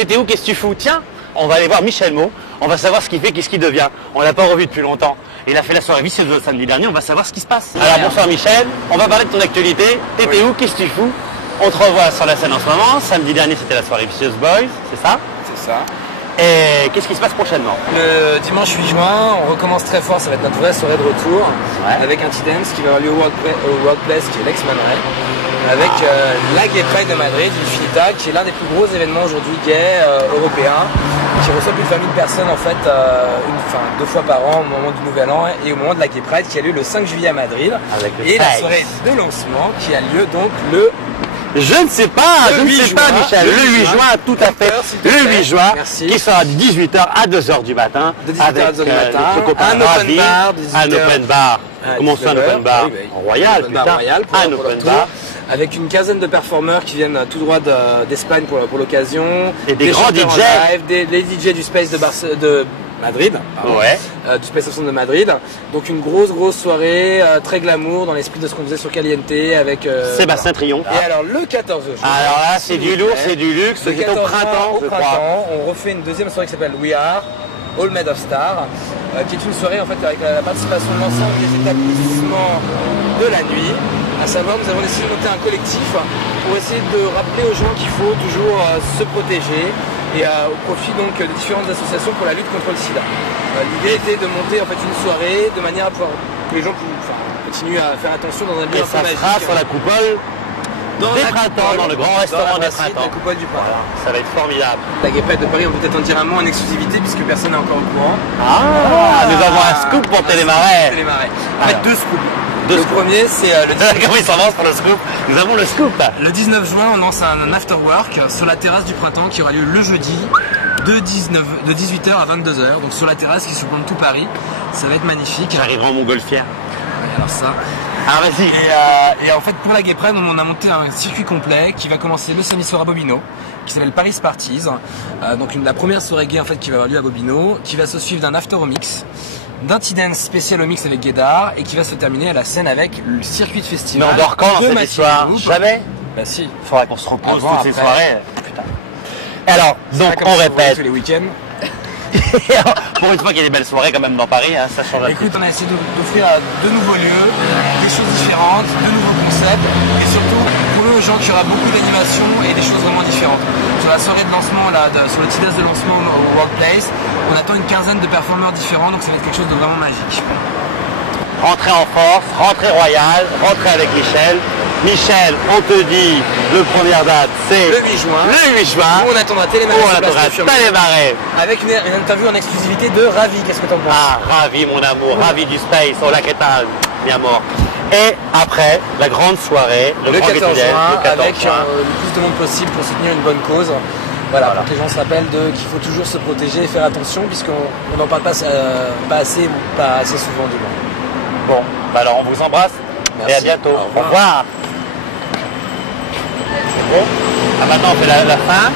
t'étais où, qu'est-ce que tu fous? Tiens, on va aller voir Michel Meaux, on va savoir ce qu'il fait, qu'est-ce qu'il devient. On l'a pas revu depuis longtemps. Il a fait la soirée vicieuse le samedi dernier, on va savoir ce qui se passe. Alors bonsoir Michel, on va parler de ton actualité. T'étais où, qu'est-ce que tu fous? On te revoit sur la scène en ce moment. Samedi dernier c'était la soirée vicieuse Boys, c'est ça? C'est ça. Et qu'est-ce qui se passe prochainement? Le dimanche 8 juin, on recommence très fort, ça va être notre vraie soirée de retour, avec un T-Dance qui va avoir lieu au World Place, qui est l'ex-Man Ray, avec la Gay Pride de Madrid, Infinita, qui est l'un des plus gros événements aujourd'hui gay européens, qui reçoit plus de 20 000 personnes en fait, deux fois par an au moment du Nouvel An et au moment de la Gay Pride qui a lieu le 5 juillet à Madrid. Et la soirée de lancement qui a lieu donc le... Je ne sais pas, Michel. Le 8 juin, tout à fait. Le 8 juin, qui sera de 18h à 2h du matin. De 18h à 2h du matin. Un open bar. Un open bar. Comment ça, un open bar? Royal, putain. Un open bar. Avec une quinzaine de performeurs qui viennent tout droit d'Espagne pour l'occasion. Et des grands DJ. Les DJ du Space de Madrid, du Space of Sound de Madrid. Donc une grosse soirée, très glamour dans l'esprit de ce qu'on faisait sur Caliente avec Sébastien Triomphe. Et alors le 14 juin. Alors là c'est du lourd, c'est du luxe, c'est au printemps, je crois. On refait une deuxième soirée qui s'appelle We Are, All Made of Stars, qui est une soirée en fait avec la participation de l'ensemble des établissements de la nuit. À savoir, nous avons décidé de monter un collectif pour essayer de rappeler aux gens qu'il faut toujours se protéger et au profit donc de différentes associations pour la lutte contre le sida. L'idée était de monter en fait une soirée de manière à pouvoir que les gens continuent à faire attention dans un lieu un peu magique. Ça sera sur la coupole des printemps, dans le grand restaurant des printemps. La coupole du printemps. Ça va être formidable. La Gay Pride de Paris, on peut peut-être en dire un mot en exclusivité puisque personne n'est encore au courant. Nous avons un scoop pour Télémarais. En fait, deux scoops. Le premier, c'est le 19 Comment il s'en lance pour le scoop? Nous avons le scoop. Le 19 juin, on lance un after work sur la terrasse du printemps qui aura lieu le jeudi de 18h à 22h. Donc sur la terrasse qui surplombe tout Paris. Ça va être magnifique. J'arriverai en montgolfière. Alors ça. Ah vas-y. Et en fait pour la Gay Pride, on a monté un circuit complet qui va commencer le samedi soir à Bobino, qui s'appelle Paris Parties. Donc la première soirée gay en fait qui va avoir lieu à Bobino, qui va se suivre d'un after au mix, d'un T-Dance spécial au mix avec Guédard et qui va se terminer à la scène avec le circuit de festival. Mais on dort quand dans cette histoire? Jamais. Bah si. Il faudra qu'on se repose toutes ces soirées. Putain. Alors, donc on répète. Tous les week-ends. Pour une fois qu'il y a des belles soirées quand même dans Paris, hein, ça change. Écoute, on a essayé d'offrir de nouveaux lieux, des choses différentes, de nouveaux concepts et surtout prouver aux gens qu'il y aura beaucoup d'animation et des choses vraiment différentes. Sur la soirée de lancement, sur le T-Dance de lancement au World Place, on attend une quinzaine de performeurs différents, donc ça va être quelque chose de vraiment magique. Rentrée en force, rentrée royale, rentrée avec Michel. Michel, on te dit, le première date, c'est le 8 juin. Le 8 juin. Où on attendra Télémarais. Avec une interview en exclusivité de Ravi. Qu'est-ce que t'en penses? Ah, Ravi, mon amour. Ravi du Space. Oh, la Crétane. Bien mort. Et après, la grande soirée, le 14 juin, avec le plus de monde possible pour soutenir une bonne cause. Voilà, pour que les gens se rappellent qu'il faut toujours se protéger et faire attention, puisqu'on n'en parle pas assez souvent du moins. Bon, bah alors on vous embrasse. Merci. Et à bientôt. Au revoir. C'est bon. Ah, maintenant on fait la fin.